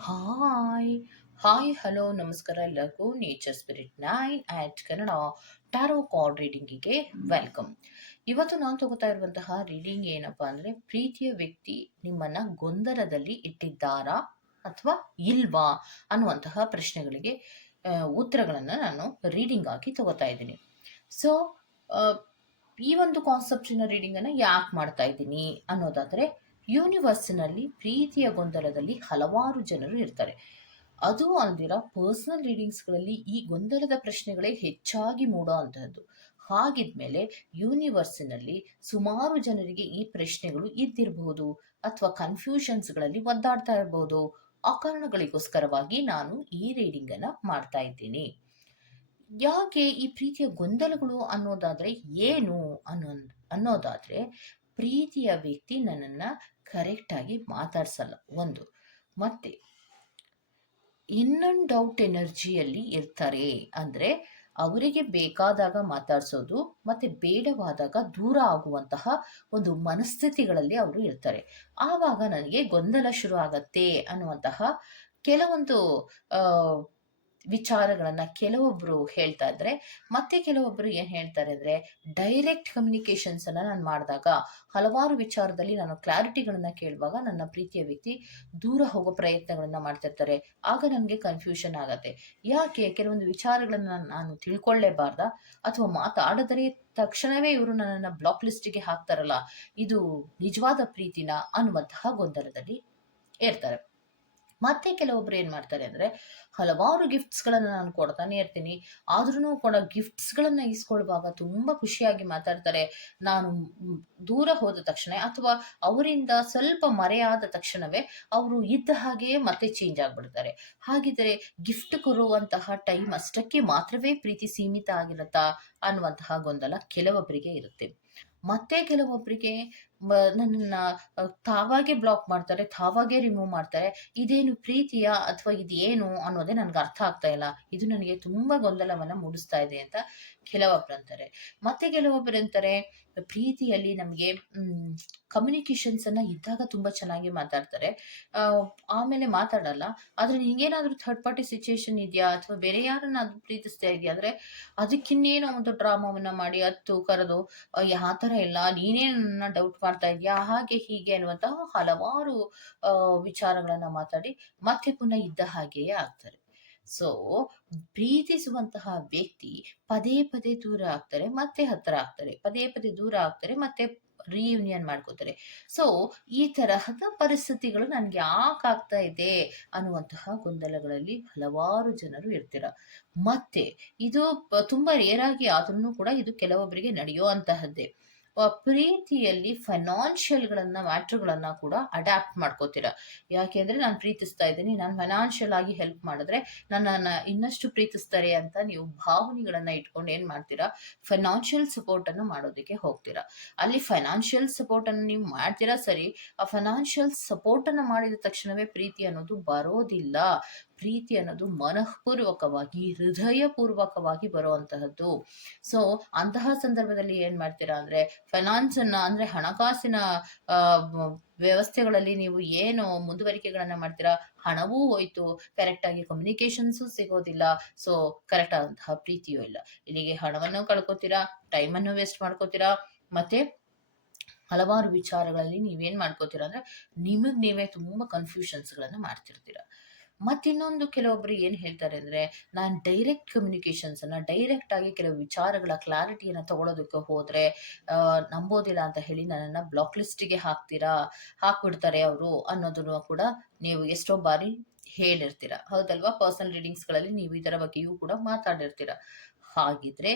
Hi hi hello ನಮಸ್ಕಾರ ಎಲ್ಲರಿಗೂ nature spirit nine at Kannada tarot card ರೀಡಿಂಗಿಗೆ welcome ಇವತ್ತು ನಾನು ತಗೋತಾ ಇರುವಂತಹ ರೀಡಿಂಗ್ ಏನಪ್ಪಾ ಅಂದರೆ ಪ್ರೀತಿಯ ವ್ಯಕ್ತಿ ನಿಮ್ಮನ್ನ ಗೊಂದಲದಲ್ಲಿ ಇಟ್ಟಿದ್ದಾರಾ ಅಥವಾ ಇಲ್ವಾ ಅನ್ನುವಂತಹ ಪ್ರಶ್ನೆಗಳಿಗೆ ಉತ್ತರಗಳನ್ನು ನಾನು ರೀಡಿಂಗ್ ಆಗಿ ತಗೋತಾ ಇದ್ದೀನಿ. ಸೊ ಈ ಒಂದು ಕಾನ್ಸೆಪ್ಟಿನ ರೀಡಿಂಗನ್ನು ಯಾಕೆ ಮಾಡ್ತಾ ಇದ್ದೀನಿ ಅನ್ನೋದಾದರೆ ಯೂನಿವರ್ಸಿನಲ್ಲಿ ಪ್ರೀತಿಯ ಗೊಂದಲದಲ್ಲಿ ಹಲವಾರು ಜನರು ಇರ್ತಾರೆ. ಅದು ಅಲ್ದಿರ ಪರ್ಸನಲ್ ರೀಡಿಂಗ್ಸ್ಗಳಲ್ಲಿ ಈ ಗೊಂದಲದ ಪ್ರಶ್ನೆಗಳೇ ಹೆಚ್ಚಾಗಿ ಮೂಡೋ ಅಂತಹದ್ದು. ಹಾಗಿದ್ಮೇಲೆ ಯೂನಿವರ್ಸ್ನಲ್ಲಿ ಸುಮಾರು ಜನರಿಗೆ ಈ ಪ್ರಶ್ನೆಗಳು ಇದ್ದಿರಬಹುದು ಅಥವಾ ಕನ್ಫ್ಯೂಷನ್ಸ್ಗಳಲ್ಲಿ ಒದ್ದಾಡ್ತಾ ಇರಬಹುದು ಆ ಕಾರಣಗಳಿಗೋಸ್ಕರವಾಗಿ ನಾನು ಈ ರೀಡಿಂಗ್ ಅನ್ನ ಮಾಡ್ತಾ ಇದ್ದೀನಿ. ಯಾಕೆ ಈ ಪ್ರೀತಿಯ ಗೊಂದಲಗಳು ಅನ್ನೋದಾದ್ರೆ ಏನು ಅನ್ನೋ ಅನ್ನೋದಾದ್ರೆ ಪ್ರೀತಿಯ ವ್ಯಕ್ತಿ ನನ್ನನ್ನು ಕರೆಕ್ಟಾಗಿ ಮಾತಾಡ್ಸಲ್ಲ. ಒಂದು. ಮತ್ತೆ, ಇನ್ನೊಂದು ಡೌಟ್ ಎನರ್ಜಿಯಲ್ಲಿ ಇರ್ತಾರೆ. ಅಂದರೆ, ಅವರಿಗೆ ಬೇಕಾದಾಗ ಮಾತಾಡ್ಸೋದು, ಮತ್ತೆ ಬೇಡವಾದಾಗ ದೂರ ಆಗುವಂತಹ ಒಂದು ಮನಸ್ಥಿತಿಗಳಲ್ಲಿ ಅವರು ಇರ್ತಾರೆ. ಆವಾಗ ನನಗೆ ಗೊಂದಲ ಶುರು ಆಗತ್ತೆ ಅನ್ನುವಂತಹ ಕೆಲವೊಂದು ವಿಚಾರಗಳನ್ನ ಕೆಲವೊಬ್ಬರು ಹೇಳ್ತಾ ಇದ್ರೆ, ಮತ್ತೆ ಕೆಲವೊಬ್ಬರು ಏನು ಹೇಳ್ತಾರೆ ಅಂದ್ರೆ ಡೈರೆಕ್ಟ್ ಕಮ್ಯುನಿಕೇಶನ್ಸ್ ಅನ್ನ ನಾನು ಮಾಡಿದಾಗ, ಹಲವಾರು ವಿಚಾರದಲ್ಲಿ ನಾನು ಕ್ಲಾರಿಟಿಗಳನ್ನ ಕೇಳುವಾಗ ನನ್ನ ಪ್ರೀತಿಯ ವ್ಯಕ್ತಿ ದೂರ ಹೋಗೋ ಪ್ರಯತ್ನಗಳನ್ನು ಮಾಡ್ತಿರ್ತಾರೆ. ಆಗ ನನಗೆ ಕನ್ಫ್ಯೂಷನ್ ಆಗತ್ತೆ. ಯಾಕೆ? ಕೆಲವೊಂದು ವಿಚಾರಗಳನ್ನು ನಾನು ತಿಳ್ಕೊಳ್ಳೇಬಾರ್ದ ಅಥವಾ ಮಾತಾಡಿದರೆ ತಕ್ಷಣವೇ ಇವರು ನನ್ನ ಬ್ಲಾಕ್ ಲಿಸ್ಟಿಗೆ ಹಾಕ್ತಾರಲ್ಲ, ಇದು ನಿಜವಾದ ಪ್ರೀತಿನ ಅನ್ನುವಂತಹ ಗೊಂದಲದಲ್ಲಿ ಇರ್ತಾರೆ ಮತ್ತೆ ಕೆಲವೊಬ್ರು ಏನು ಮಾಡ್ತಾರೆ ಅಂದ್ರೆ ಹಲವಾರು ಗಿಫ್ಟ್ಸ್ಗಳನ್ನು ನಾನು ಕೊಡ್ತಾನೆ ಇರ್ತೀನಿ. ಆದ್ರೂ ಕೂಡ ಗಿಫ್ಟ್ಸ್ಗಳನ್ನು ಇಸ್ಕೊಳ್ಳುವಾಗ ತುಂಬಾ ಖುಷಿಯಾಗಿ ಮಾತಾಡ್ತಾರೆ. ನಾನು ದೂರ ಹೋದ ತಕ್ಷಣ ಅಥವಾ ಅವರಿಂದ ಸ್ವಲ್ಪ ಮರೆಯಾದ ತಕ್ಷಣವೇ ಅವರು ಇದ್ದ ಹಾಗೆಯೇ ಮತ್ತೆ ಚೇಂಜ್ ಆಗ್ಬಿಡ್ತಾರೆ. ಹಾಗಿದ್ರೆ ಗಿಫ್ಟ್ ಕೊರುವಂತಹ ಟೈಮ್ ಅಷ್ಟಕ್ಕೆ ಮಾತ್ರವೇ ಪ್ರೀತಿ ಸೀಮಿತ ಆಗಿರುತ್ತಾ ಅನ್ನುವಂತಹ ಗೊಂದಲ ಕೆಲವೊಬ್ಬರಿಗೆ ಇರುತ್ತೆ. ಮತ್ತೆ ಕೆಲವೊಬ್ಬರಿಗೆ ನನ್ನನ್ನ ತಾವಾಗೆ ಬ್ಲಾಕ್ ಮಾಡ್ತಾರೆ, ತಾವಾಗೆ ರಿಮೂವ್ ಮಾಡ್ತಾರೆ. ಇದೇನು ಪ್ರೀತಿಯ ಅಥವಾ ಇದೇನು ಅನ್ನೋದೇ ನನ್ಗೆ ಅರ್ಥ ಆಗ್ತಾ ಇಲ್ಲ. ಇದು ನನಗೆ ತುಂಬಾ ಗೊಂದಲವನ್ನ ಮೂಡಿಸ್ತಾ ಇದೆ ಅಂತ ಕೆಲವೊಬ್ರು ಅಂತಾರೆ. ಮತ್ತೆ ಕೆಲವೊಬ್ರು ಅಂತಾರೆ, ಪ್ರೀತಿಯಲ್ಲಿ ನಮಗೆ ಅನ್ನ ಇದ್ದಾಗ ತುಂಬಾ ಚೆನ್ನಾಗಿ ಮಾತಾಡ್ತಾರೆ. ಆಮೇಲೆ ಮಾತಾಡಲ್ಲ. ಆದ್ರೆ ನಿಂಗೇನಾದ್ರೂ ಥರ್ಡ್ ಪಾರ್ಟಿ ಸಿಚುಯೇಷನ್ ಇದೆಯಾ? ಅಥವಾ ಬೇರೆ ಯಾರನ್ನಾದ್ರೂ ಪ್ರೀತಿಸ್ತಾ ಇದೆಯಾ? ಅಂದ್ರೆ ಅದಕ್ಕಿನ್ನೇನೋ ಒಂದು ಡ್ರಾಮಾವನ್ನ ಮಾಡಿ, ಹತ್ತು, ಕರೆದು ಯಾವ ತರ ಇಲ್ಲ. ನೀನೇ ನನ್ನ ಡೌಟ್ ಮಾಡ್ತಾ ಇದೆಯಾ? ಹಾಗೆ ಹೀಗೆ ಅನ್ನುವಂತಹ ಹಲವಾರು ವಿಚಾರಗಳನ್ನ ಮಾತಾಡಿ ಮತ್ತೆ ಪುನಃ ಇದ್ದ ಹಾಗೆಯೇ ಆಗ್ತಾರೆ. ಸೊ ಪ್ರೀತಿಸುವಂತಹ ವ್ಯಕ್ತಿ ಪದೇ ಪದೇ ದೂರ ಆಗ್ತಾರೆ, ಮತ್ತೆ ಹತ್ರ ಆಗ್ತಾರೆ, ಪದೇ ಪದೇ ದೂರ ಆಗ್ತಾರೆ, ಮತ್ತೆ ರಿಯೂನಿಯನ್ ಮಾಡ್ಕೋತಾರೆ. ಸೊ ಈ ತರಹದ ಪರಿಸ್ಥಿತಿಗಳು ನನ್ಗೆ ಯಾಕಾಗ್ತಾ ಇದೆ ಅನ್ನುವಂತಹ ಗೊಂದಲಗಳಲ್ಲಿ ಹಲವಾರು ಜನರು ಇರ್ತೀರ. ಮತ್ತೆ ಇದು ತುಂಬಾ ರೇರಾಗಿ ಆದ್ರೂ ಕೂಡ ಇದು ಕೆಲವೊಬ್ಬರಿಗೆ ನಡೆಯುವಂತಹದ್ದೇ. ಪ್ರೀತಿಯಲ್ಲಿ ಫೈನಾನ್ಷಿಯಲ್ಗಳನ್ನ ಮ್ಯಾಟ್ರ್ಗಳನ್ನ ಕೂಡ ಅಡ್ಯಾಪ್ಟ್ ಮಾಡ್ಕೋತೀರ. ಯಾಕೆಂದ್ರೆ ನಾನು ಪ್ರೀತಿಸ್ತಾ ಇದ್ದೀನಿ, ನಾನು ಫೈನಾನ್ಷಿಯಲ್ ಆಗಿ ಹೆಲ್ಪ್ ಮಾಡಿದ್ರೆ ನನ್ನನ್ನು ಇನ್ನಷ್ಟು ಪ್ರೀತಿಸ್ತಾರೆ ಅಂತ ನೀವು ಭಾವನೆಗಳನ್ನ ಇಟ್ಕೊಂಡು ಏನ್ ಮಾಡ್ತೀರಾ? ಫೈನಾನ್ಷಿಯಲ್ ಸಪೋರ್ಟ್ ಅನ್ನು ಮಾಡೋದಕ್ಕೆ ಹೋಗ್ತೀರಾ. ಅಲ್ಲಿ ಫೈನಾನ್ಷಿಯಲ್ ಸಪೋರ್ಟ್ ಅನ್ನು ನೀವು ಮಾಡ್ತೀರಾ ಸರಿ, ಆ ಫೈನಾನ್ಷಿಯಲ್ ಸಪೋರ್ಟ್ ಅನ್ನು ಮಾಡಿದ ತಕ್ಷಣವೇ ಪ್ರೀತಿ ಅನ್ನೋದು ಬರೋದಿಲ್ಲ. ಪ್ರೀತಿ ಅನ್ನೋದು ಮನಃಪೂರ್ವಕವಾಗಿ, ಹೃದಯಪೂರ್ವಕವಾಗಿ ಬರುವಂತಹದ್ದು. ಸೊ ಅಂತಹ ಸಂದರ್ಭದಲ್ಲಿ ಏನ್ ಮಾಡ್ತೀರಾ ಅಂದ್ರೆ ಫೈನಾನ್ಸ್ ಅನ್ನ ಅಂದ್ರೆ ಹಣಕಾಸಿನ ವ್ಯವಸ್ಥೆಗಳಲ್ಲಿ ನೀವು ಏನು ಮುಂದುವರಿಕೆಗಳನ್ನ ಮಾಡ್ತೀರಾ? ಹಣವೂ ಹೋಯ್ತು ಕರೆಕ್ಟ್ ಆಗಿ ಕಮ್ಯುನಿಕೇಶನ್ಸು ಸಿಗೋದಿಲ್ಲ. ಸೊ ಕರೆಕ್ಟ್ ಆದಂತಹ ಪ್ರೀತಿಯೂ ಇಲ್ಲ. ಇಲ್ಲಿಗೆ ಹಣವನ್ನು ಕಳ್ಕೊತೀರಾ? ಅನ್ನು ವೇಸ್ಟ್ ಮಾಡ್ಕೋತೀರಾ? ಮತ್ತೆ ಹಲವಾರು ವಿಚಾರಗಳಲ್ಲಿ ನೀವೇನ್ ಮಾಡ್ಕೋತೀರಾ ಅಂದ್ರೆ, ನಿಮಗ್ ನೀವೇ ತುಂಬಾ ಕನ್ಫ್ಯೂಷನ್ಸ್ಗಳನ್ನ ಮಾಡ್ತಿರ್ತೀರಾ. ಮತ್ತಿನ್ನೊಂದು ಕೆಲವೊಬ್ಬರು ಏನು ಹೇಳ್ತಾರೆ ಅಂದರೆ, ನಾನು ಡೈರೆಕ್ಟ್ ಕಮ್ಯುನಿಕೇಷನ್ಸನ್ನು ಡೈರೆಕ್ಟ್ ಆಗಿ ಕೆಲವು ವಿಚಾರಗಳ ಕ್ಲಾರಿಟಿಯನ್ನು ತಗೊಳ್ಳೋದಕ್ಕೆ ಹೋದರೆ ನಂಬೋದಿಲ್ಲ ಅಂತ ಹೇಳಿ ನನ್ನನ್ನು ಬ್ಲಾಕ್ ಲಿಸ್ಟಿಗೆ ಹಾಕ್ತೀರಾ, ಹಾಕ್ಬಿಡ್ತಾರೆ ಅವರು ಅನ್ನೋದನ್ನು ಕೂಡ ನೀವು ಎಷ್ಟೋ ಬಾರಿ ಹೇಳಿರ್ತೀರ. ಹೌದಲ್ವಾ? ಪರ್ಸನಲ್ ರೀಡಿಂಗ್ಸ್ಗಳಲ್ಲಿ ನೀವು ಇದರ ಬಗ್ಗೆಯೂ ಕೂಡ ಮಾತಾಡಿರ್ತೀರ. ಹಾಗಿದ್ರೆ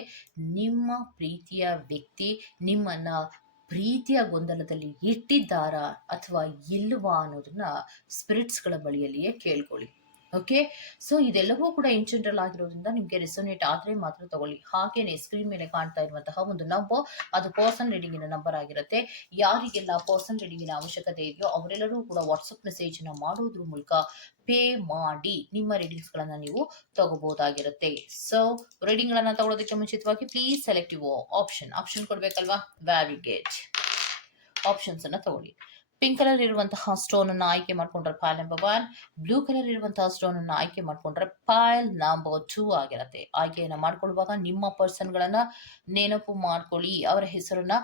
ನಿಮ್ಮ ಪ್ರೀತಿಯ ವ್ಯಕ್ತಿ ನಿಮ್ಮನ್ನ ಪ್ರೀತಿಯ ಗೊಂದಲದಲ್ಲಿ ಇಟ್ಟಿದ್ದಾರಾ ಅಥವಾ ಇಲ್ವಾ ಅನ್ನೋದನ್ನ ಸ್ಪಿರಿಟ್ಸ್ಗಳ ಬಳಿಯಲ್ಲಿಯೇ ಕೇಳ್ಕೊಳ್ಳಿ. ಓಕೆ ಸೊ ಇದೆಲ್ಲವೂ ಕೂಡ ಇನ್ ಜನರಲ್ ಆಗಿರೋದ್ರಿಂದ ನಿಮಗೆ ರೆಸೊನೇಟ್ ಆದರೆ ಮಾತ್ರ ತಗೊಳ್ಳಿ. ಹಾಗೇನೆ ಸ್ಕ್ರೀನ್ ಮೇಲೆ ಕಾಣ್ತಾ ಇರುವಂತಹ ಒಂದು ನಂಬರ್ ಅದು ಪರ್ಸನ್ ರೀಡಿಂಗಿನ ನಂಬರ್ ಆಗಿರುತ್ತೆ. ಯಾರಿಗೆಲ್ಲ ಪರ್ಸನ್ ರೀಡಿಂಗಿನ ಅವಶ್ಯಕತೆ ಇದೆಯೋ ಅವರೆಲ್ಲರೂ ಕೂಡ ವಾಟ್ಸಪ್ ಮೆಸೇಜ್ನ ಮಾಡೋದ್ರ ಮೂಲಕ ಪೇ ಮಾಡಿ ನಿಮ್ಮ ರೀಡಿಂಗ್ಸ್ಗಳನ್ನು ನೀವು ತಗೋಬಹುದಾಗಿರುತ್ತೆ. ಸೊ ರೀಡಿಂಗ್ಗಳನ್ನು ತಗೊಳ್ಳೋದಕ್ಕೆ ಮುಂಚಿತವಾಗಿ please select your option option ಕೊಡಬೇಕಲ್ವಾ? Navigate options ಅನ್ನ ತಗೊಳ್ಳಿ. ಪಿಂಕ್ ಕಲರ್ ಇರುವಂತಹ ಸ್ಟೋನ್ ಅನ್ನು ಆಯ್ಕೆ ಮಾಡ್ಕೊಂಡ್ರೆ pile number one blue colour ಇರುವಂತಹ ಸ್ಟೋನ್ ಅನ್ನು ಆಯ್ಕೆ ಮಾಡ್ಕೊಂಡ್ರೆ ಪಾಯಲ್ ನಂಬರ್ ಟೂ ಆಗಿರುತ್ತೆ. ಆಯ್ಕೆಯನ್ನ ಮಾಡ್ಕೊಳ್ಳುವಾಗ ನಿಮ್ಮ ಪರ್ಸನ್ ಗಳನ್ನ ನೆನಪು ಮಾಡ್ಕೊಳ್ಳಿ. ಅವರ ಹೆಸರನ್ನ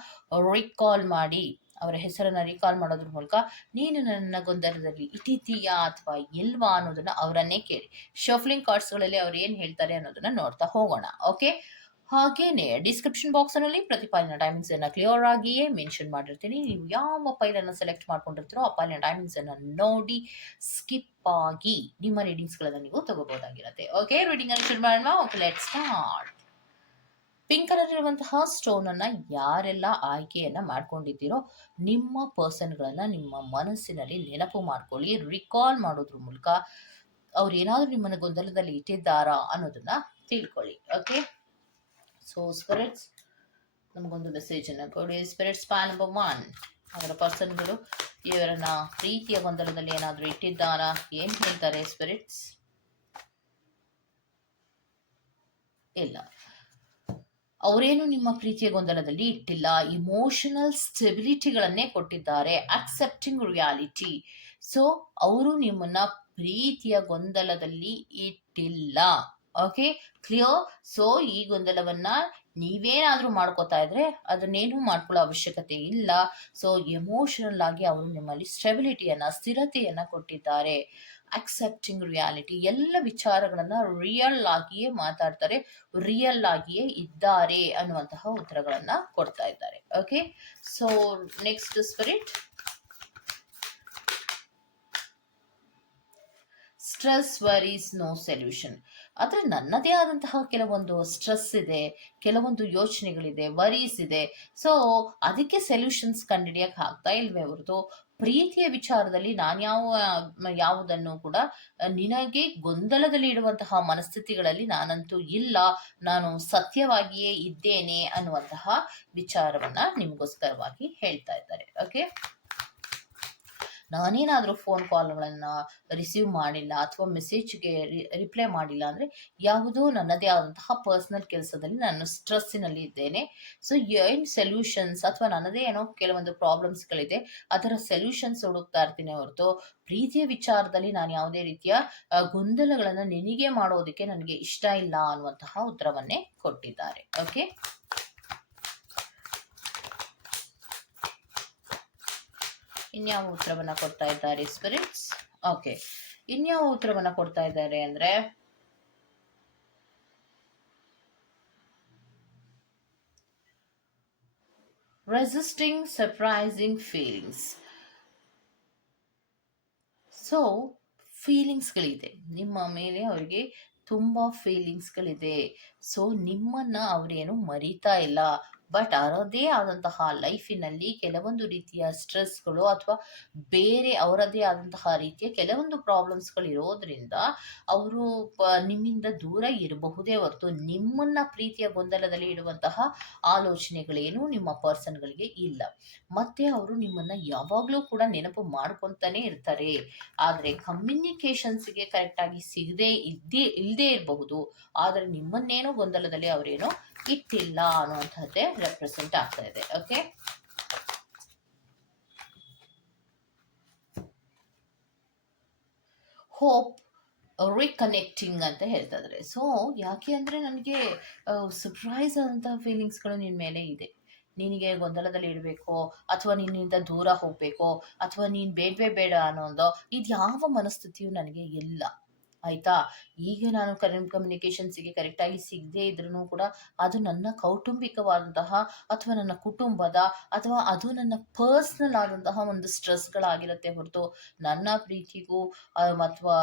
ರಿಕಾಲ್ ಮಾಡಿ. ಅವರ ಹೆಸರನ್ನ ರಿಕಾಲ್ ಮಾಡೋದ್ರ ಮೂಲಕ ನೀನು ನನ್ನ ಗೊಂದಲದಲ್ಲಿ ಇಟ್ಟಿದ್ದೀಯಾ ಅಥವಾ ಇಲ್ವಾ ಅನ್ನೋದನ್ನ ಅವರನ್ನೇ ಕೇಳಿ. ಶಫ್ಲಿಂಗ್ ಕಾರ್ಡ್ಸ್ಗಳಲ್ಲಿ ಅವ್ರು ಏನು ಹೇಳ್ತಾರೆ ಅನ್ನೋದನ್ನ ನೋಡ್ತಾ ಹೋಗೋಣ. ಓಕೆ ಹಾಗೇನೆ ಡಿಸ್ಕ್ರಿಪ್ಷನ್ ಬಾಕ್ಸ್ ಪ್ರತಿ ಟೈಮಿಂಗ್ಸ್ ಅನ್ನ ಕ್ಲಿಯರ್ ಆಗಿಯೇ ಮೆನ್ಷನ್ ಮಾಡಿರ್ತೀನಿ. ನೀವು ಯಾವ ಫೈಲ್ ಅನ್ನ ಸೆಲೆಕ್ಟ್ ಮಾಡ್ಕೊಂಡಿರ್ತೀರೋ ಆ ಫೈಲ್ನ ಟೈಮಿಂಗ್ಸ್ ಅನ್ನ ನೋಡಿ ಸ್ಕಿಪ್ ಆಗಿ ನಿಮ್ಮ ರೀಡಿಂಗ್ಸ್ ಗಳನ್ನ ನೀವು ತಗೋಬಹುದಾಗಿರುತ್ತೆ. ಓಕೆ ರೀಡಿಂಗ್ ಅನ್ನು ಶುರು ಮಾಡೋಣ. Okay let start pink colour ಇರುವಂತಹ ಸ್ಟೋನ್ ಅನ್ನ ಯಾರೆಲ್ಲ ಆಯ್ಕೆಯನ್ನ ಮಾಡ್ಕೊಂಡಿದ್ದೀರೋ ನಿಮ್ಮ ಪರ್ಸನ್ಗಳನ್ನು ನಿಮ್ಮ ಮನಸ್ಸಿನಲ್ಲಿ ನೆನಪು ಮಾಡ್ಕೊಳ್ಳಿ ರಿಕಾಲ್ ಮಾಡೋದ್ರ ಮೂಲಕ ಅವ್ರು ಏನಾದರೂ ನಿಮ್ಮನ್ನ ಗೊಂದಲದಲ್ಲಿ ಇಟ್ಟಿದ್ದಾರಾ ಅನ್ನೋದನ್ನ ತಿಳ್ಕೊಳ್ಳಿ. ಓಕೆ ಸೊ ಸ್ಪಿರಿಟ್ಸ್ ನಮಗೊಂದು ಮೆಸೇಜ್ ಅನ್ನ ಕೊಡಿ. ಸ್ಪಿರಿಟ್ಸ್ ಪಾ ನಂಬರ್ ಒನ್ ಅವರ ಪರ್ಸನ್ಗಳು ಇವರನ್ನ ಪ್ರೀತಿಯ ಗೊಂದಲದಲ್ಲಿ ಏನಾದರೂ ಇಟ್ಟಿದ್ದಾರಾ? ಏನ್ ಹೇಳ್ತಾರೆ ಸ್ಪಿರಿಟ್ಸ್ ಇಲ್ಲ. ಅವರೇನು ನಿಮ್ಮ ಪ್ರೀತಿಯ ಗೊಂದಲದಲ್ಲಿ ಇಟ್ಟಿಲ್ಲ? ಇಮೋಷನಲ್ ಸ್ಟೆಬಿಲಿಟಿಗಳನ್ನೇ ಕೊಟ್ಟಿದ್ದಾರೆ. ಅಕ್ಸೆಪ್ಟಿಂಗ್ ರಿಯಾಲಿಟಿ ಸೊ ಅವರು ನಿಮ್ಮನ್ನ ಪ್ರೀತಿಯ ಗೊಂದಲದಲ್ಲಿ ಇಟ್ಟಿಲ್ಲ. ಓಕೆ ಕ್ಲಿಯರ್ ಸೊ ಈ ಗೊಂದಲವನ್ನ ನೀವೇನಾದ್ರೂ ಮಾಡ್ಕೋತಾ ಇದ್ರೆ ಅದನ್ನೇನು ಮಾಡ್ಕೊಳ್ಳೋ ಅವಶ್ಯಕತೆ ಇಲ್ಲ. ಸೊ ಎಮೋಷನಲ್ ಆಗಿ ಅವರು ನಿಮ್ಮಲ್ಲಿ ಸ್ಟೆಬಿಲಿಟಿಯನ್ನ ಸ್ಥಿರತೆಯನ್ನ ಕೊಟ್ಟಿದ್ದಾರೆ. ಅಕ್ಸೆಪ್ಟಿಂಗ್ ರಿಯಾಲಿಟಿ ಎಲ್ಲ ವಿಚಾರಗಳನ್ನ ರಿಯಲ್ ಆಗಿಯೇ ಮಾತಾಡ್ತಾರೆ ರಿಯಲ್ ಆಗಿಯೇ ಇದ್ದಾರೆ ಅನ್ನುವಂತಹ ಉತ್ತರಗಳನ್ನ ಕೊಡ್ತಾ ಇದ್ದಾರೆ. Okay so next spirit stress worries no solution ಆದರೆ ನನ್ನದೇ ಆದಂತಹ ಕೆಲವೊಂದು ಸ್ಟ್ರೆಸ್ ಇದೆ, ಕೆಲವೊಂದು ಯೋಚನೆಗಳಿದೆ ವರೀಸ್ ಇದೆ. ಸೊ ಅದಕ್ಕೆ ಸೊಲ್ಯೂಷನ್ಸ್ ಕಂಡುಹಿಡಿಯಕ್ಕೆ ಆಗ್ತಾ ಇಲ್ವೇ ಹೊರತು ಪ್ರೀತಿಯ ವಿಚಾರದಲ್ಲಿ ನಾನು ಯಾವ, ಯಾವುದನ್ನು ಕೂಡ ನಿನಗೆ ಗೊಂದಲದಲ್ಲಿ ಇಡುವಂತಹ ಮನಸ್ಥಿತಿಗಳಲ್ಲಿ ನಾನಂತೂ ಇಲ್ಲ. ನಾನು ಸತ್ಯವಾಗಿಯೇ ಇದ್ದೇನೆ ಅನ್ನುವಂತಹ ವಿಚಾರವನ್ನ ನಿಮಗೋಸ್ಕರವಾಗಿ ಹೇಳ್ತಾ ಇದ್ದಾರೆ. ಓಕೆ ನಾನೇನಾದರೂ ಫೋನ್ ಕಾಲ್ಗಳನ್ನು ರಿಸೀವ್ ಮಾಡಿಲ್ಲ ಅಥವಾ ಮೆಸೇಜ್ಗೆ ರಿಪ್ಲೈ ಮಾಡಿಲ್ಲ ಅಂದರೆ ಯಾವುದೂ ನನ್ನದೇ ಆದಂತಹ ಪರ್ಸ್ನಲ್ ಕೆಲಸದಲ್ಲಿ ನಾನು ಸ್ಟ್ರೆಸ್ಸಿನಲ್ಲಿ ಇದ್ದೇನೆ. ಸೊ ಏನು ಸೊಲ್ಯೂಷನ್ಸ್ ಅಥವಾ ನನ್ನದೇ ಏನೋ ಕೆಲವೊಂದು ಪ್ರಾಬ್ಲಮ್ಸ್ಗಳಿದೆ ಅದರ ಸೊಲ್ಯೂಷನ್ಸ್ ಹುಡುಕ್ತಾ ಇರ್ತೀನಿ ಹೊರತು ಪ್ರೀತಿಯ ವಿಚಾರದಲ್ಲಿ ನಾನು ಯಾವುದೇ ರೀತಿಯ ಗೊಂದಲಗಳನ್ನು ನಿನಗೆ ಮಾಡೋದಕ್ಕೆ ನನಗೆ ಇಷ್ಟ ಇಲ್ಲ ಅನ್ನುವಂತಹ ಉತ್ತರವನ್ನೇ ಕೊಟ್ಟಿದ್ದಾರೆ. ಓಕೆ ಇನ್ಯಾವ ಉತ್ತರವನ್ನ ಕೊಡ್ತಾ ಇದ್ದಾರೆ ಸ್ಪಿರಿಟ್ಸ್ ಓಕೆ ಇನ್ಯಾವ ಉತ್ತರವನ್ನ ಕೊಡ್ತಾ ಇದ್ದಾರೆ ಅಂದ್ರೆ? ರೆಸಿಸ್ಟಿಂಗ್ ಸರ್ಪ್ರೈಸಿಂಗ್ ಫೀಲಿಂಗ್ಸ್ ಸೊ ಫೀಲಿಂಗ್ಸ್ಗಳಿದೆ ನಿಮ್ಮ ಮೇಲೆ ಅವರಿಗೆ ತುಂಬ ಫೀಲಿಂಗ್ಸ್ಗಳಿದೆ ಸೊ ನಿಮ್ಮನ್ನ ಅವರೇನು ಮರೀತಾ ಇಲ್ಲ. ಬಟ್ ಅವರದೇ ಆದಂತಹ ಲೈಫಿನಲ್ಲಿ ಕೆಲವೊಂದು ರೀತಿಯ ಸ್ಟ್ರೆಸ್ಗಳು ಅಥವಾ ಬೇರೆ ಅವರದೇ ಆದಂತಹ ರೀತಿಯ ಕೆಲವೊಂದು ಪ್ರಾಬ್ಲಮ್ಸ್ಗಳು ಇರೋದ್ರಿಂದ ಅವರು ನಿಮ್ಮಿಂದ ದೂರ ಇರಬಹುದೇ ಹೊರತು ನಿಮ್ಮನ್ನ ಪ್ರೀತಿಯ ಗೊಂದಲದಲ್ಲಿ ಇಡುವಂತಹ ಆಲೋಚನೆಗಳೇನು ನಿಮ್ಮ ಪರ್ಸನ್ಗಳಿಗೆ ಇಲ್ಲ. ಮತ್ತೆ ಅವರು ನಿಮ್ಮನ್ನ ಯಾವಾಗಲೂ ಕೂಡ ನೆನಪು ಮಾಡ್ಕೊತಾನೆ ಇರ್ತಾರೆ. ಆದರೆ ಕಮ್ಯುನಿಕೇಶನ್ಸ್ಗೆ ಕರೆಕ್ಟಾಗಿ ಸಿಗದೆ ಇದ್ದೇ ಇಲ್ಲದೆ ಇರಬಹುದು. ಆದರೆ ನಿಮ್ಮನ್ನೇನೋ ಗೊಂದಲದಲ್ಲಿ ಅವರೇನೋ ಇಟ್ಟಿಲ್ಲ ಅನ್ನುವಂಥದ್ದೇ ರೆಪ್ರೆಸೆಂಟ್ ಆಗ್ತಾ ಇದೆ ಓಕೆ ಹೋಪ್ ರಿಕನೆಕ್ಟಿಂಗ್ ಅಂತ ಹೇಳ್ತಾದ್ರೆ ಸೊ ಯಾಕೆ ಅಂದರೆ ನನಗೆ ಸರ್ಪ್ರೈಸ್ ಅಂತ ಫೀಲಿಂಗ್ಸ್ಗಳು ನಿನ್ನ ಮೇಲೆ ಇದೆ. ನಿನಗೆ ಗೊಂದಲದಲ್ಲಿ ಇಡಬೇಕು ಅಥವಾ ನಿನ್ನಿಂದ ದೂರ ಹೋಗಬೇಕು, ಅಥವಾ ನೀನು ಬೇಡವೇ ಬೇಡ ಅನ್ನೋದು ಇದು ಯಾವ ಮನಸ್ಥಿತಿಯೂ ನನಗೆ ಇಲ್ಲ. ಆಯ್ತಾ? ಈಗ ನಾನು ಕಮ್ಯುನಿಕೇಶನ್ಸಿಗೆ ಕರೆಕ್ಟಾಗಿ ಸಿಗದೇ ಇದ್ರೂ ಕೂಡ ಅದು ನನ್ನ ಕೌಟುಂಬಿಕವಾದಂತಹ ಅಥವಾ ನನ್ನ ಕುಟುಂಬದ ಅಥವಾ ಅದು ನನ್ನ ಪರ್ಸ್ನಲ್ ಆದಂತಹ ಒಂದು ಸ್ಟ್ರೆಸ್ಗಳಾಗಿರುತ್ತೆ ಹೊರತು ನನ್ನ ಪ್ರೀತಿಗೂ ಅಥವಾ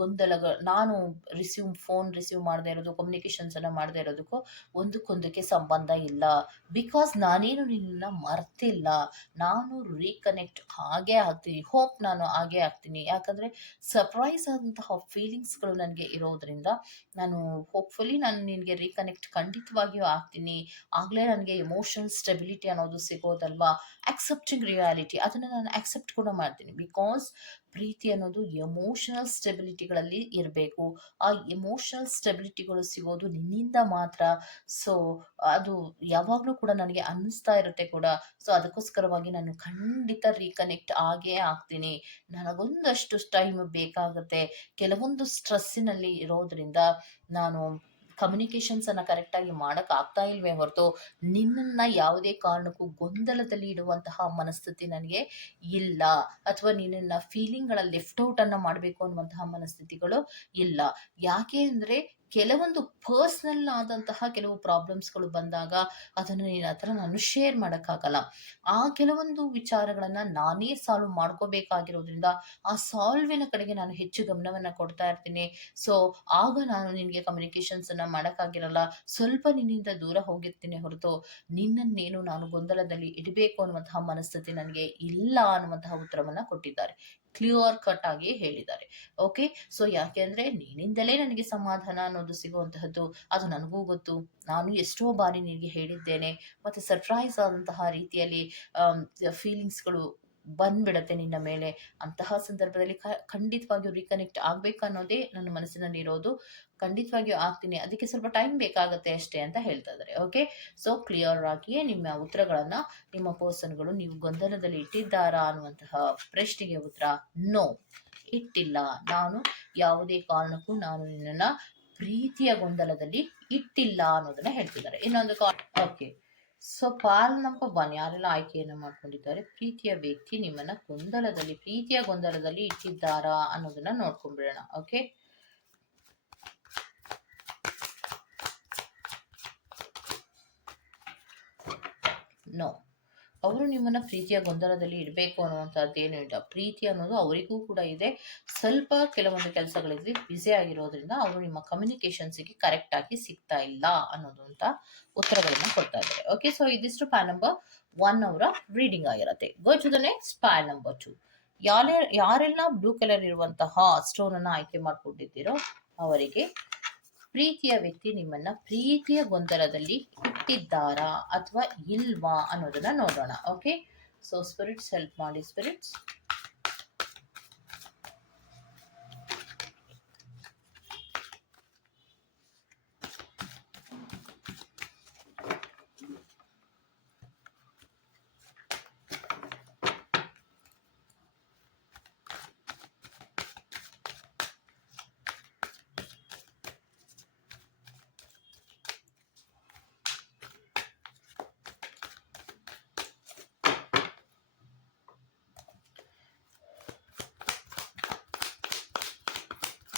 ಗೊಂದಲ ನಾನು ರಿಸೀವ್ ಫೋನ್ ರಿಸೀವ್ ಮಾಡದೇ ಇರೋದು ಕಮ್ಯುನಿಕೇಷನ್ಸನ್ನು ಮಾಡದೇ ಇರೋದಕ್ಕೂ ಒಂದಕ್ಕೊಂದಕ್ಕೆ ಸಂಬಂಧ ಇಲ್ಲ. ಬಿಕಾಸ್ ನಾನೇನು ನಿನ್ನ ಮರ್ತಿಲ್ಲ. ನಾನು ರೀಕನೆಕ್ಟ್ ಹಾಗೇ ಆಗ್ತೀನಿ. ಹೋಪ್ ನಾನು ಹಾಗೇ ಆಗ್ತೀನಿ. ಯಾಕಂದರೆ ಸರ್ಪ್ರೈಸ್ ಆದಂತಹ ಫೀಲಿಂಗ್ಸ್ಗಳು ನನಗೆ ಇರೋದ್ರಿಂದ ನಾನು ಹೋಪ್ಫುಲಿ ನಾನು ನಿನಗೆ ರೀಕನೆಕ್ಟ್ ಖಂಡಿತವಾಗಿಯೂ ಆಗ್ತೀನಿ. ಆಗಲೇ ನನಗೆ ಎಮೋಷನಲ್ ಸ್ಟೆಬಿಲಿಟಿ ಅನ್ನೋದು ಸಿಗೋದಲ್ವಾ? ಅಕ್ಸೆಪ್ಟಿಂಗ್ ರಿಯಾಲಿಟಿ ಅದನ್ನು ನಾನು ಆಕ್ಸೆಪ್ಟ್ ಕೂಡ ಮಾಡ್ತೀನಿ. ಬಿಕಾಸ್ ಪ್ರೀತಿ ಅನ್ನೋದು ಎಮೋಷನಲ್ ಸ್ಟೆಬಿಲಿಟಿಗಳಲ್ಲಿ ಇರಬೇಕು. ಆ ಎಮೋಷನಲ್ ಸ್ಟೆಬಿಲಿಟಿಗಳು ಸಿಗೋದು ನಿನ್ನಿಂದ ಮಾತ್ರ. ಸೊ ಅದು ಯಾವಾಗಲೂ ಕೂಡ ನನಗೆ ಅನ್ನಿಸ್ತಾ ಇರುತ್ತೆ ಕೂಡ. ಸೊ ಅದಕ್ಕೋಸ್ಕರವಾಗಿ ನಾನು ಖಂಡಿತ ರೀಕನೆಕ್ಟ್ ಆಗೇ ಆಗ್ತೀನಿ. ನನಗೊಂದಷ್ಟು ಟೈಮ್ ಬೇಕಾಗುತ್ತೆ. ಕೆಲವೊಂದು ಸ್ಟ್ರೆಸ್ಸಿನಲ್ಲಿ ಇರೋದ್ರಿಂದ ನಾನು ಕಮ್ಯುನಿಕೇಶನ್ಸ್ ಅನ್ನ ಕರೆಕ್ಟಾಗಿ ಮಾಡಕ್ ಆಗ್ತಾ ಇಲ್ವೇ ಹೊರತು ನಿನ್ನನ್ನ ಯಾವುದೇ ಕಾರಣಕ್ಕೂ ಗೊಂದಲದಲ್ಲಿ ಇಡುವಂತಹ ಮನಸ್ಥಿತಿ ನನಗೆ ಇಲ್ಲ. ಅಥವಾ ನಿನ್ನನ್ನ ಫೀಲಿಂಗ್ಗಳ ಲೆಫ್ಟ್ ಔಟ್ ಅನ್ನ ಮಾಡಬೇಕು ಅನ್ನುವಂತಹ ಮನಸ್ಥಿತಿಗಳು ಇಲ್ಲ. ಯಾಕೆ ಅಂದ್ರೆ ಕೆಲವೊಂದು ಪರ್ಸ್ನಲ್ ಆದಂತಹ ಕೆಲವು ಪ್ರಾಬ್ಲಮ್ಸ್ಗಳು ಬಂದಾಗ ಅದನ್ನು ನಿನ್ನ ಹತ್ರ ನಾನು ಶೇರ್ ಮಾಡೋಕ್ಕಾಗಲ್ಲ. ಆ ಕೆಲವೊಂದು ವಿಚಾರಗಳನ್ನ ನಾನೇ ಸಾಲ್ವ್ ಮಾಡ್ಕೋಬೇಕಾಗಿರೋದ್ರಿಂದ ಆ ಸಾಲ್ವಿನ ಕಡೆಗೆ ನಾನು ಹೆಚ್ಚು ಗಮನವನ್ನ ಕೊಡ್ತಾ ಇರ್ತೀನಿ. ಸೊ ಆಗ ನಾನು ನಿನಗೆ ಅನ್ನ ಮಾಡೋಕ್ಕಾಗಿರಲ್ಲ. ಸ್ವಲ್ಪ ನಿನ್ನಿಂದ ದೂರ ಹೋಗಿರ್ತೀನಿ ಹೊರತು ನಿನ್ನನ್ನೇನು ನಾನು ಗೊಂದಲದಲ್ಲಿ ಇಡಬೇಕು ಅನ್ನುವಂತಹ ಮನಸ್ಥಿತಿ ನನಗೆ ಇಲ್ಲ ಅನ್ನುವಂತಹ ಉತ್ತರವನ್ನ ಕೊಟ್ಟಿದ್ದಾರೆ. ಕ್ಲಿಯರ್ ಕಟ್ ಆಗಿ ಹೇಳಿದ್ದಾರೆ. ಓಕೆ ಸೊ ಯಾಕೆಂದ್ರೆ ನೀನಿಂದಲೇ ನನಗೆ ಸಮಾಧಾನ ಅನ್ನೋದು ಸಿಗುವಂತಹದ್ದು. ಅದು ನನಗೂ ಗೊತ್ತು. ನಾನು ಎಷ್ಟೋ ಬಾರಿ ನಿನಗೆ ಹೇಳಿದ್ದೇನೆ. ಮತ್ತೆ ಸರ್ಪ್ರೈಸ್ ಆದಂತಹ ರೀತಿಯಲ್ಲಿ ಫೀಲಿಂಗ್ಸ್ಗಳು ಬಂದ್ಬಿಡತ್ತೆ ನಿನ್ನ ಮೇಲೆ. ಅಂತಹ ಸಂದರ್ಭದಲ್ಲಿ ಕ- ಖಂಡಿತವಾಗಿಯೂ ರೀಕನೆಕ್ಟ್ ಆಗ್ಬೇಕು ಅನ್ನೋದೇ ನನ್ನ ಮನಸ್ಸಿನಲ್ಲಿ ಇರೋದು. ಖಂಡಿತವಾಗಿಯೂ ಆಗ್ತೀನಿ. ಅದಕ್ಕೆ ಸ್ವಲ್ಪ ಟೈಮ್ ಬೇಕಾಗುತ್ತೆ ಅಷ್ಟೇ ಅಂತ ಹೇಳ್ತಾ ಇದ್ದಾರೆ ಓಕೆ ಸೊ ಕ್ಲಿಯರ್ ಆಗಿಯೇ ನಿಮ್ಮ ಉತ್ತರಗಳನ್ನ, ನಿಮ್ಮ ಪರ್ಸನ್ಗಳು ನೀವು ಗೊಂದಲದಲ್ಲಿ ಇಟ್ಟಿದ್ದಾರಾ ಅನ್ನುವಂತಹ ಪ್ರಶ್ನೆಗೆ ಉತ್ತರ ನೋ ಇಟ್ಟಿಲ್ಲ. ನಾನು ಯಾವುದೇ ಕಾರಣಕ್ಕೂ ನಾನು ನಿನ್ನನ್ನ ಪ್ರೀತಿಯ ಗೊಂದಲದಲ್ಲಿ ಇಟ್ಟಿಲ್ಲ ಅನ್ನೋದನ್ನ ಹೇಳ್ತಿದ್ದಾರೆ. ಇನ್ನೊಂದು okay so pile number one ಯಾರೆಲ್ಲ ಆಯ್ಕೆಯನ್ನು ಮಾಡ್ಕೊಂಡಿದ್ದಾರೆ. ಪ್ರೀತಿಯ ವ್ಯಕ್ತಿ ನಿಮ್ಮನ್ನ ಗೊಂದಲದಲ್ಲಿ, ಪ್ರೀತಿಯ ಗೊಂದಲದಲ್ಲಿ ಇಟ್ಟಿದ್ದಾರಾ ಅನ್ನೋದನ್ನ ನೋಡ್ಕೊಂಡ್ಬಿಡೋಣ, ಓಕೆ? ನೋ. ಅವರು ನಿಮ್ಮನ್ನ ಪ್ರೀತಿಯ ಗೊಂದಲದಲ್ಲಿ ಇಡಬೇಕು ಅನ್ನುವಂಥದ್ದು ಏನು ಇಲ್ಲ. ಪ್ರೀತಿ ಅನ್ನೋದು ಅವರಿಗೂ ಕೂಡ ಇದೆ. ಸ್ವಲ್ಪ ಕೆಲವೊಂದು ಕೆಲಸಗಳಲ್ಲಿ ಬ್ಯುಸಿ ಆಗಿರೋದ್ರಿಂದ ಅವರು ನಿಮ್ಮ ಕಮ್ಯುನಿಕೇಶನ್ಸಿಗೆ ಕರೆಕ್ಟ್ ಆಗಿ ಸಿಗ್ತಾ ಇಲ್ಲ ಅನ್ನೋದು ಅಂತ ಉತ್ತರಗಳನ್ನು ಕೊಡ್ತಾ ಇದ್ದಾರೆ. ಓಕೆ ಸೊ ಇದಿಷ್ಟು ಪ್ಯಾನ್ ನಂಬರ್ ಒನ್ ಅವರ ರೀಡಿಂಗ್ ಆಗಿರುತ್ತೆ. Go to the next pile number two ಯಾರೇ ಯಾರೆಲ್ಲ ಬ್ಲೂ ಕಲರ್ ಇರುವಂತಹ ಸ್ಟೋನ್ ಅನ್ನ ಆಯ್ಕೆ ಮಾಡ್ಕೊಂಡಿದ್ದೀರೋ ಅವರಿಗೆ ಪ್ರೀತಿಯ ವ್ಯಕ್ತಿ ನಿಮ್ಮನ್ನ ಪ್ರೀತಿಯ ಗೊಂದಲದಲ್ಲಿ ಇಟ್ಟಿದ್ದಾರಾ ಅಥವಾ ಇಲ್ವಾ ಅನ್ನೋದನ್ನ ನೋಡೋಣ ಓಕೆ ಸೊ ಸ್ಪಿರಿಟ್ಸ್ ಹೆಲ್ಪ್ ಮಾಡಿ ಸ್ಪಿರಿಟ್ಸ್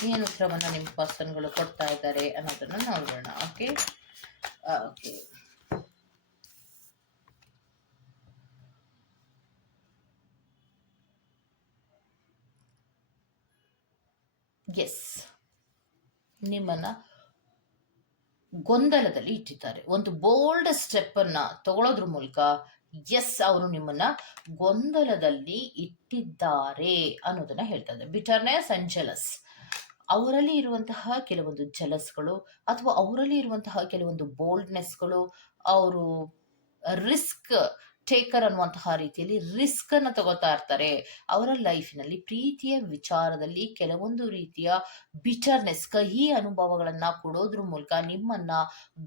ಏನು ಉತ್ತರವನ್ನು ನಿಮ್ಮ ಪರ್ಸನ್ಗಳು ಕೊಡ್ತಾ ಇದ್ದಾರೆ ಅನ್ನೋದನ್ನು ನೋಡೋಣ ಓಕೆ? ಓಕೆ. ಎಸ್ ನಿಮ್ಮನ್ನ ಗೊಂದಲದಲ್ಲಿ ಇಟ್ಟಿದ್ದಾರೆ. ಒಂದು ಬೋಲ್ಡ್ ಸ್ಟೆಪ್ ಅನ್ನ ತಗೊಳ್ಳೋದ್ರ ಮೂಲಕ ಎಸ್ ಅವರು ನಿಮ್ಮನ್ನ ಗೊಂದಲದಲ್ಲಿ ಇಟ್ಟಿದ್ದಾರೆ ಅನ್ನೋದನ್ನ ಹೇಳ್ತಾ ಇದ್ದಾರೆ. ಬಿಟರ್ನೆಸ್ ಅಂಡ್ ಜಲಸ್ ಅವರಲ್ಲಿ ಇರುವಂತಹ ಕೆಲವೊಂದು ಜಲಸ್ಗಳು ಅಥವಾ ಅವರಲ್ಲಿ ಇರುವಂತಹ ಕೆಲವೊಂದು ಬೋಲ್ಡ್ನೆಸ್ಗಳು ಅವರು ರಿಸ್ಕ್ ಟೇಕರ್ ಅನ್ನುವಂತಹ ರೀತಿಯಲ್ಲಿ ರಿಸ್ಕ್ ಅನ್ನ ತಗೋತಾ ಇರ್ತಾರೆ. ಅವರ ಲೈಫಿನಲ್ಲಿ ಪ್ರೀತಿಯ ವಿಚಾರದಲ್ಲಿ ಕೆಲವೊಂದು ರೀತಿಯ ಬಿಟರ್ನೆಸ್ ಕಹಿ ಅನುಭವಗಳನ್ನ ಕೊಡೋದ್ರ ಮೂಲಕ ನಿಮ್ಮನ್ನ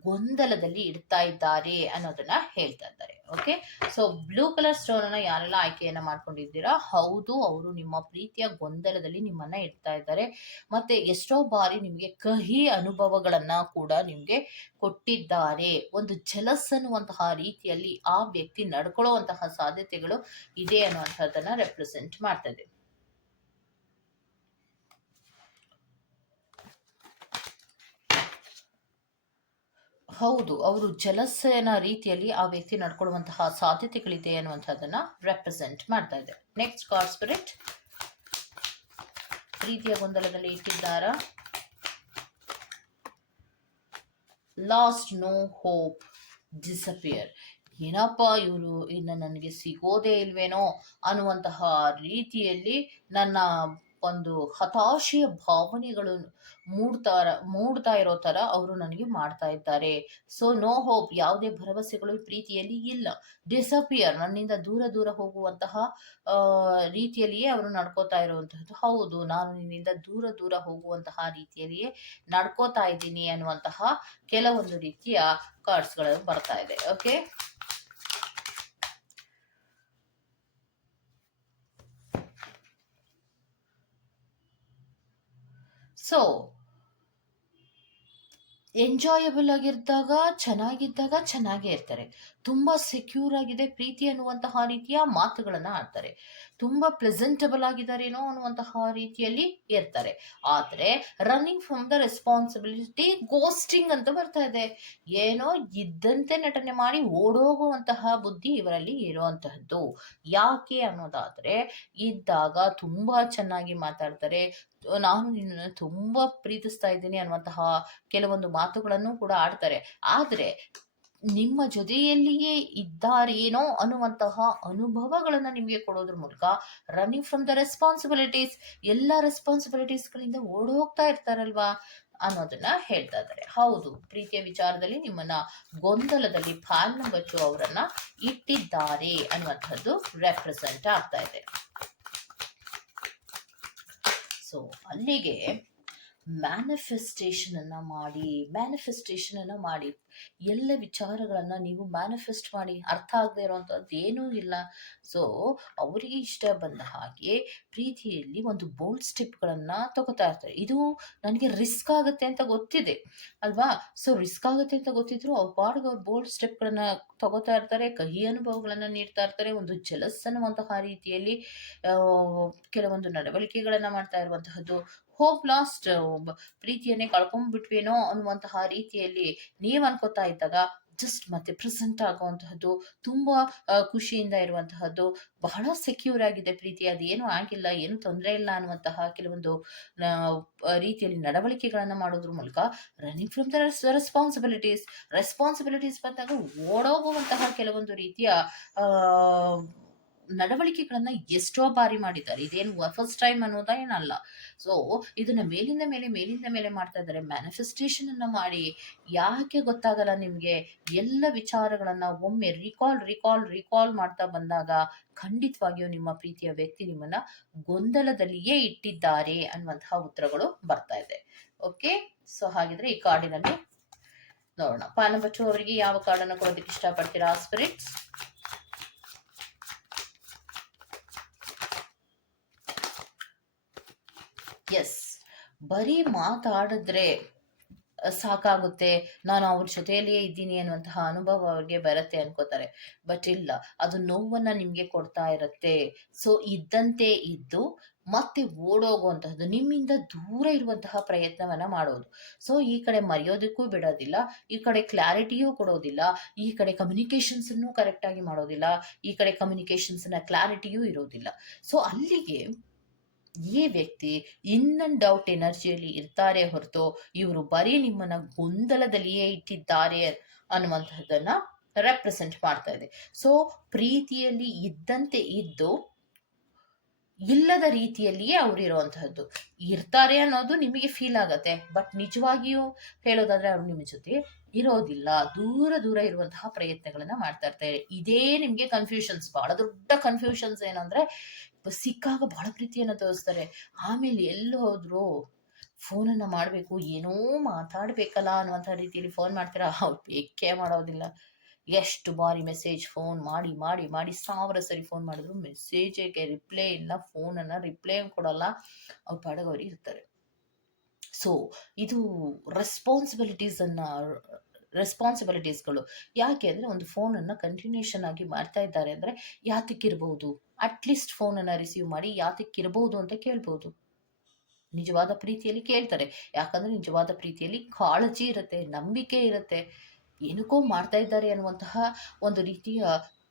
ಗೊಂದಲದಲ್ಲಿ ಇಡ್ತಾ ಇದ್ದಾರೆ ಅನ್ನೋದನ್ನ ಹೇಳ್ತಾ ಇದ್ದಾರೆ. Okay so blue colour stone ಅನ್ನ ಯಾರೆಲ್ಲ ಆಯ್ಕೆಯನ್ನ ಮಾಡ್ಕೊಂಡಿದ್ದೀರಾ? ಹೌದು, ಅವರು ನಿಮ್ಮ ಪ್ರೀತಿಯ ಗೊಂದಲದಲ್ಲಿ ನಿಮ್ಮನ್ನ ಇಡ್ತಾ ಇದ್ದಾರೆ. ಮತ್ತೆ ಎಷ್ಟೋ ಬಾರಿ ನಿಮಗೆ ಕಹಿ ಅನುಭವಗಳನ್ನ ಕೂಡ ನಿಮಗೆ ಕೊಟ್ಟಿದ್ದಾರೆ. ಒಂದು ಜಲಸ್ ಅನ್ನುವಂತಹ ರೀತಿಯಲ್ಲಿ ಆ ವ್ಯಕ್ತಿ ನಡ್ಕೊಳ್ಳುವಂತಹ ಸಾಧ್ಯತೆಗಳು ಇದೆ ಅನ್ನುವಂಥದ್ದನ್ನ ರೆಪ್ರೆಸೆಂಟ್ ಮಾಡ್ತಾ ಇದೆ ಹೌದು, ಅವರು ಜಲಸೇನ ರೀತಿಯಲ್ಲಿ ಆ ವ್ಯಕ್ತಿ ನಡ್ಕೊಳ್ಳುವಂತಹ ಸಾಧ್ಯತೆಗಳಿದೆ ಅನ್ನುವಂಥದ್ದನ್ನ ರೆಪ್ರೆಸೆಂಟ್ ಮಾಡ್ತಾ ಇದೆ ನೆಕ್ಸ್ಟ್ ಕಾರ್ಡ್ ಸ್ಪಿರಿಟ್ ಪ್ರೀತಿಯ ಗೊಂದಲದಲ್ಲಿ ಇಟ್ಟಿದ್ದಾರ? ಲಾಸ್ಟ್ ನೋ ಹೋಪ್ ಡಿಸಪಿಯರ್ ಏನಪ್ಪ ಇವರು? ಇನ್ನು ನನಗೆ ಸಿಗೋದೇ ಇಲ್ವೇನೋ ಅನ್ನುವಂತಹ ರೀತಿಯಲ್ಲಿ ನನ್ನ ಒಂದು ಹತಾಶೆಯ ಭಾವನೆಗಳು ಮೂಡ್ತಾರ ಮೂಡ್ತಾ ಇರೋ ತರ ಅವರು ನನಗೆ ಮಾಡ್ತಾ ಇದ್ದಾರೆ. ಸೊ ನೋ ಹೋಪ್ ಯಾವುದೇ ಭರವಸೆಗಳು ಪ್ರೀತಿಯಲ್ಲಿ ಇಲ್ಲ. ಡಿಸಪಿಯರ್ ನನ್ನಿಂದ ದೂರ ದೂರ ಹೋಗುವಂತಹ ರೀತಿಯಲ್ಲಿಯೇ ಅವರು ನಡ್ಕೋತಾ ಇರುವಂತಹದ್ದು. ಹೌದು, ನಾನು ನಿನ್ನಿಂದ ದೂರ ದೂರ ಹೋಗುವಂತಹ ರೀತಿಯಲ್ಲಿಯೇ ನಡ್ಕೋತಾ ಇದ್ದೀನಿ ಅನ್ನುವಂತಹ ಕೆಲವೊಂದು ರೀತಿಯ ಕಾರ್ಡ್ಸ್ಗಳು ಬರ್ತಾ ಇದೆ. ಓಕೆ ಸೊ ಎಂಜಾಯಬಲ್ ಆಗಿದ್ದಾಗ ಚೆನ್ನಾಗಿದ್ದಾಗ ಚೆನ್ನಾಗೇ ಇರ್ತಾರೆ. ತುಂಬಾ ಸೆಕ್ಯೂರ್ ಆಗಿದೆ, ಪ್ರೀತಿ ಅನ್ನುವಂತಹ ರೀತಿಯ ಮಾತುಗಳನ್ನ ಆಡ್ತಾರೆ. ತುಂಬಾ ಪ್ಲೆಸೆಂಟಬಲ್ ಆಗಿದ್ದಾರೇನೋ ಅನ್ನುವಂತಹ ರೀತಿಯಲ್ಲಿ ಇರ್ತಾರೆ. ಆದ್ರೆ running from the responsibility ghosting ಅಂತ ಬರ್ತಾ ಇದೆ. ಏನೋ ಇದ್ದಂತೆ ನಟನೆ ಮಾಡಿ ಓಡೋಗುವಂತಹ ಬುದ್ಧಿ ಇವರಲ್ಲಿ ಇರುವಂತಹದ್ದು. ಯಾಕೆ ಅನ್ನೋದಾದ್ರೆ, ಇದ್ದಾಗ ತುಂಬಾ ಚೆನ್ನಾಗಿ ಮಾತಾಡ್ತಾರೆ. ನಾನು ನಿನ್ನನ್ನು ತುಂಬಾ ಪ್ರೀತಿಸ್ತಾ ಇದ್ದೀನಿ ಅನ್ನುವಂತಹ ಕೆಲವೊಂದು ಮಾತುಗಳನ್ನು ಕೂಡ ಆಡ್ತಾರೆ. ಆದ್ರೆ ನಿಮ್ಮ ಜೊತೆಯಲ್ಲಿಯೇ ಇದ್ದಾರೇನೋ ಅನ್ನುವಂತಹ ಅನುಭವಗಳನ್ನು ನಿಮಗೆ ಕೊಡೋದ್ರ ಮೂಲಕ ರನ್ನಿಂಗ್ ಫ್ರಮ್ ದ ರೆಸ್ಪಾನ್ಸಿಬಿಲಿಟೀಸ್ ಎಲ್ಲ ರೆಸ್ಪಾನ್ಸಿಬಿಲಿಟೀಸ್ಗಳಿಂದ ಓಡೋಗ್ತಾ ಇರ್ತಾರಲ್ವಾ ಅನ್ನೋದನ್ನ ಹೇಳ್ತಾ ಇದ್ದಾರೆ. ಹೌದು, ಪ್ರೀತಿಯ ವಿಚಾರದಲ್ಲಿ ನಿಮ್ಮನ್ನ ಗೊಂದಲದಲ್ಲಿ ಪಾಲ್ನ ಬಚ್ಚು ಅವರನ್ನ ಇಟ್ಟಿದ್ದಾರೆ ಅನ್ನುವಂಥದ್ದು ರೆಪ್ರೆಸೆಂಟ್ ಆಗ್ತಾ ಇದೆ. ಸೊ ಅಲ್ಲಿಗೆ ಮ್ಯಾನಿಫೆಸ್ಟೇಷನ್ ಅನ್ನ ಮಾಡಿ ಮ್ಯಾನಿಫೆಸ್ಟೇಷನ್ ಅನ್ನ ಮಾಡಿ. ಎಲ್ಲ ವಿಚಾರಗಳನ್ನ ನೀವು ಮ್ಯಾನಿಫೆಸ್ಟ್ ಮಾಡಿ ಅರ್ಥ ಆಗದೆ ಇರುವಂತದ್ದು ಏನೂ ಇಲ್ಲ. ಸೊ ಅವರಿಗೆ ಇಷ್ಟ ಬಂದ ಹಾಗೆ ಪ್ರೀತಿಯಲ್ಲಿ ಒಂದು ಬೋಲ್ಡ್ ಸ್ಟೆಪ್ಗಳನ್ನು ತಗೋತಾ ಇರ್ತಾರೆ. ಇದು ನನಗೆ ರಿಸ್ಕ್ ಆಗುತ್ತೆ ಅಂತ ಗೊತ್ತಿದೆ. ಅಲ್ವಾ? ಸೊ ರಿಸ್ಕ್ ಆಗುತ್ತೆ ಅಂತ ಗೊತ್ತಿದ್ರು ಅವ್ರ ಪಾಡ್ಗೆ ಅವ್ರು ಬೋಲ್ಡ್ ಸ್ಟೆಪ್ಗಳನ್ನ ತಗೋತಾ ಇರ್ತಾರೆ, ಕಹಿ ಅನುಭವಗಳನ್ನ ನೀಡ್ತಾ ಇರ್ತಾರೆ, ಒಂದು ಜಲಸ್ ಅನ್ನುವಂತಹ ರೀತಿಯಲ್ಲಿ ಕೆಲವೊಂದು ನಡವಳಿಕೆಗಳನ್ನ ಮಾಡ್ತಾ ಇರುವಂತಹದ್ದು ಹೋಪ್ ಲಾಸ್ಟ್ ಪ್ರೀತಿಯನ್ನೇ ಕಳ್ಕೊಂಡ್ಬಿಟ್ವೇನೋ ಅನ್ನುವಂತಹ ರೀತಿಯಲ್ಲಿ ನೀವು ಅನ್ಕೋತಾ ಇದ್ದಾಗ ಜಸ್ಟ್ ಮತ್ತೆ ಪ್ರೆಸೆಂಟ್ ಆಗುವಂತಹದ್ದು, ತುಂಬಾ ಖುಷಿಯಿಂದ ಇರುವಂತಹದ್ದು, ಬಹಳ ಸೆಕ್ಯೂರ್ ಆಗಿದೆ ಪ್ರೀತಿ. ಅದೇನು ಆಗಿಲ್ಲ, ಏನು ತೊಂದರೆ ಇಲ್ಲ ಅನ್ನುವಂತಹ ಕೆಲವೊಂದು ರೀತಿಯಲ್ಲಿ ನಡವಳಿಕೆಗಳನ್ನ ಮಾಡೋದ್ರ ಮೂಲಕ running from the responsibilities responsibilities ಬಂದಾಗ ಓಡೋಗುವಂತಹ ಕೆಲವೊಂದು ರೀತಿಯ ನಡವಳಿಕೆಗಳನ್ನ ಎಷ್ಟೋ ಬಾರಿ ಮಾಡಿದ್ದಾರೆ. ಇದೇನು ಫಸ್ಟ್ ಟೈಮ್ ಅನ್ನೋದ ಏನಲ್ಲ. ಸೊ ಇದನ್ನ ಮೇಲಿಂದ ಮೇಲೆ ಮೇಲಿಂದ ಮೇಲೆ ಮಾಡ್ತಾ ಇದ್ದಾರೆ. ಮ್ಯಾನಿಫೆಸ್ಟೇಷನ್ ಅನ್ನ ಮಾಡಿ ಯಾಕೆ ಗೊತ್ತಾಗಲ್ಲ ನಿಮ್ಗೆ? ಎಲ್ಲ ವಿಚಾರಗಳನ್ನ ಒಮ್ಮೆ ರಿಕಾಲ್ ರಿಕಾಲ್ ರಿಕಾಲ್ ಮಾಡ್ತಾ ಬಂದಾಗ ಖಂಡಿತವಾಗಿಯೂ ನಿಮ್ಮ ಪ್ರೀತಿಯ ವ್ಯಕ್ತಿ ನಿಮ್ಮನ್ನ ಗೊಂದಲದಲ್ಲಿಯೇ ಇಟ್ಟಿದ್ದಾರೆ ಅನ್ನುವಂತಹ ಉತ್ತರಗಳು ಬರ್ತಾ ಇದೆ. ಓಕೆ ಸೊ ಹಾಗಿದ್ರೆ ಈ ಕಾರ್ಡಿನಲ್ಲಿ ನೋಡೋಣ. ಪಾನಬಚ್ಚು ಅವರಿಗೆ ಯಾವ ಕಾರ್ಡನ್ನು ಕೊಡೋದಕ್ಕೆ ಇಷ್ಟಪಡ್ತೀರಾ? ಸ್ಪಿರಿಟ್ಸ್ ಎಸ್ ಬರೀ ಮಾತಾಡಿದ್ರೆ ಸಾಕಾಗುತ್ತೆ. ನಾನು ಅವ್ರ ಜೊತೆಯಲ್ಲಿಯೇ ಇದ್ದೀನಿ ಅನ್ನುವಂತಹ ಅನುಭವ ಅವ್ರಿಗೆ ಬರುತ್ತೆ ಅನ್ಕೋತಾರೆ. ಬಟ್ ಇಲ್ಲ, ಅದು ನೋವನ್ನ ನಿಮ್ಗೆ ಕೊಡ್ತಾ ಇರುತ್ತೆ. ಸೊ ಇದ್ದಂತೆ ಇದ್ದು, ಮತ್ತೆ ಓಡೋಗುವಂತಹದ್ದು, ನಿಮ್ಮಿಂದ ದೂರ ಇರುವಂತಹ ಪ್ರಯತ್ನವನ್ನ ಮಾಡೋದು. ಸೊ ಈ ಕಡೆ ಮರೆಯೋದಕ್ಕೂ ಬಿಡೋದಿಲ್ಲ, ಈ ಕಡೆ ಕ್ಲಾರಿಟಿಯೂ ಕೊಡೋದಿಲ್ಲ, ಈ ಕಡೆ ಕಮ್ಯುನಿಕೇಶನ್ಸ್ ಅನ್ನು ಕರೆಕ್ಟ್ ಆಗಿ ಮಾಡೋದಿಲ್ಲ, ಈ ಕಡೆ ಕಮ್ಯುನಿಕೇಶನ್ಸ್ನ ಕ್ಲಾರಿಟಿಯೂ ಇರೋದಿಲ್ಲ. ಸೊ ಅಲ್ಲಿಗೆ ಈ ವ್ಯಕ್ತಿ ಇನ್ ಅಂಡ್ ಔಟ್ ಎನರ್ಜಿಯಲ್ಲಿ ಇರ್ತಾರೆ ಹೊರತು ಇವರು ಬರೀ ನಿಮ್ಮನ್ನ ಗೊಂದಲದಲ್ಲಿಯೇ ಇಟ್ಟಿದ್ದಾರೆ ಅನ್ನುವಂತಹದ್ದನ್ನ ರೆಪ್ರೆಸೆಂಟ್ ಮಾಡ್ತಾ ಇದೆ. ಸೊ ಪ್ರೀತಿಯಲ್ಲಿ ಇದ್ದಂತೆ ಇದ್ದು, ಇಲ್ಲದ ರೀತಿಯಲ್ಲಿಯೇ ಅವ್ರು ಇರುವಂತಹದ್ದು. ಇರ್ತಾರೆ ಅನ್ನೋದು ನಿಮಗೆ ಫೀಲ್ ಆಗತ್ತೆ. ಬಟ್ ನಿಜವಾಗಿಯೂ ಹೇಳೋದಾದ್ರೆ ಅವ್ರು ನಿಮ್ಮ ಜೊತೆ ಇರೋದಿಲ್ಲ. ದೂರ ದೂರ ಇರುವಂತಹ ಪ್ರಯತ್ನಗಳನ್ನ ಮಾಡ್ತಾ ಇರ್ತಾರೆ. ಇದೇ ನಿಮ್ಗೆ ಕನ್ಫ್ಯೂಷನ್ಸ್ ಬಹಳ ದೊಡ್ಡ ಕನ್ಫ್ಯೂಷನ್ಸ್ ಏನಂದ್ರೆ ಸಿಕ್ಕಾಗ ಬಹಳ ಪ್ರೀತಿಯನ್ನ ತೋರಿಸ್ತಾರೆ. ಆಮೇಲೆ ಎಲ್ಲಿ ಹೋದ್ರು ಫೋನನ್ನು ಮಾಡಬೇಕು, ಏನೋ ಮಾತಾಡಬೇಕಲ್ಲ ಅನ್ನುವಂಥ ರೀತಿಯಲ್ಲಿ ಫೋನ್ ಮಾಡ್ತೀರಾ? ಅವ್ರು ಬೇಕೇ ಮಾಡೋದಿಲ್ಲ. ಎಷ್ಟು ಬಾರಿ ಮೆಸೇಜ್ ಫೋನ್ ಮಾಡಿ ಮಾಡಿ ಮಾಡಿ ಸಾವಿರ ಸರಿ ಫೋನ್ ಮಾಡಿದ್ರು ಮೆಸೇಜಿಗೆ ರಿಪ್ಲೈ ಇಲ್ಲ, ಫೋನನ್ನು ರಿಪ್ಲೈ ಕೊಡಲ್ಲ. ಅವ್ರು ಪಾಡಿಗೆ ಅವ್ರು ಇರ್ತಾರೆ. ಸೊ ಇದು ರೆಸ್ಪಾನ್ಸಿಬಿಲಿಟೀಸ್ ಅನ್ನ ರೆಸ್ಪಾನ್ಸಿಬಿಲಿಟೀಸ್ಗಳು ಯಾಕೆ ಅಂದರೆ ಒಂದು ಫೋನನ್ನು ಕಂಟಿನ್ಯೂಷನ್ ಆಗಿ ಮಾಡ್ತಾ ಇದ್ದಾರೆ ಅಂದರೆ ಯಾತಕ್ಕಿರ್ಬೋದು? ಅಟ್ಲೀಸ್ಟ್ ಫೋನನ್ನು ರಿಸೀವ್ ಮಾಡಿ ಯಾತಕ್ಕಿರ್ಬೋದು ಅಂತ ಕೇಳ್ಬೋದು. ನಿಜವಾದ ಪ್ರೀತಿಯಲ್ಲಿ ಕೇಳ್ತಾರೆ. ಯಾಕಂದರೆ ನಿಜವಾದ ಪ್ರೀತಿಯಲ್ಲಿ ಕಾಳಜಿ ಇರುತ್ತೆ, ನಂಬಿಕೆ ಇರುತ್ತೆ. ಏನಕ್ಕೋ ಮಾಡ್ತಾ ಇದ್ದಾರೆ ಅನ್ನುವಂತಹ ಒಂದು ರೀತಿಯ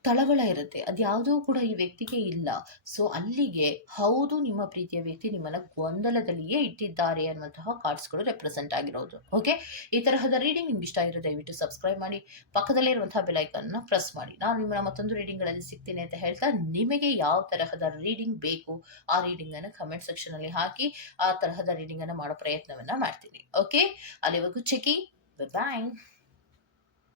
ತಳವಳ ಇರುತ್ತೆ. ಅದ್ಯಾವುದೂ ಕೂಡ ಈ ವ್ಯಕ್ತಿಗೆ ಇಲ್ಲ. ಸೊ, ಅಲ್ಲಿಗೆ ಹೌದು, ನಿಮ್ಮ ಪ್ರೀತಿಯ ವ್ಯಕ್ತಿ ನಿಮ್ಮನ್ನ ಗೊಂದಲದಲ್ಲಿಯೇ ಇಟ್ಟಿದ್ದಾರೆ ಅನ್ನುವಂತಹ ಕಾರ್ಡ್ಸ್ಗಳು ರೆಪ್ರೆಸೆಂಟ್ ಆಗಿರೋದು. ಓಕೆ ಈ ತರಹದ ರೀಡಿಂಗ್ ನಿಮ್ಗೆ ಇಷ್ಟ ಆಗಿರೋ ದಯವಿಟ್ಟು ಸಬ್ಸ್ಕ್ರೈಬ್ ಮಾಡಿ. ಪಕ್ಕದಲ್ಲೇ ಇರುವಂತಹ ಬೆಲೈಕನ್ನ ಪ್ರೆಸ್ ಮಾಡಿ. ನಾನು ನಿಮ್ಮನ್ನ ಮತ್ತೊಂದು ರೀಡಿಂಗ್ಗಳಲ್ಲಿ ಸಿಗ್ತೀನಿ ಅಂತ ಹೇಳ್ತಾ ನಿಮಗೆ ಯಾವ ತರಹದ ರೀಡಿಂಗ್ ಬೇಕು, ಆ ರೀಡಿಂಗ್ ಅನ್ನು ಕಮೆಂಟ್ ಸೆಕ್ಷನ್ ಅಲ್ಲಿ ಹಾಕಿ, ಆ ತರಹದ ರೀಡಿಂಗ್ ಅನ್ನು ಮಾಡೋ ಪ್ರಯತ್ನವನ್ನ ಮಾಡ್ತೀನಿ. ಓಕೆ ಅಲ್ಲಿವರೆಗೂ ಚೆಕಿ ಬಾಯ್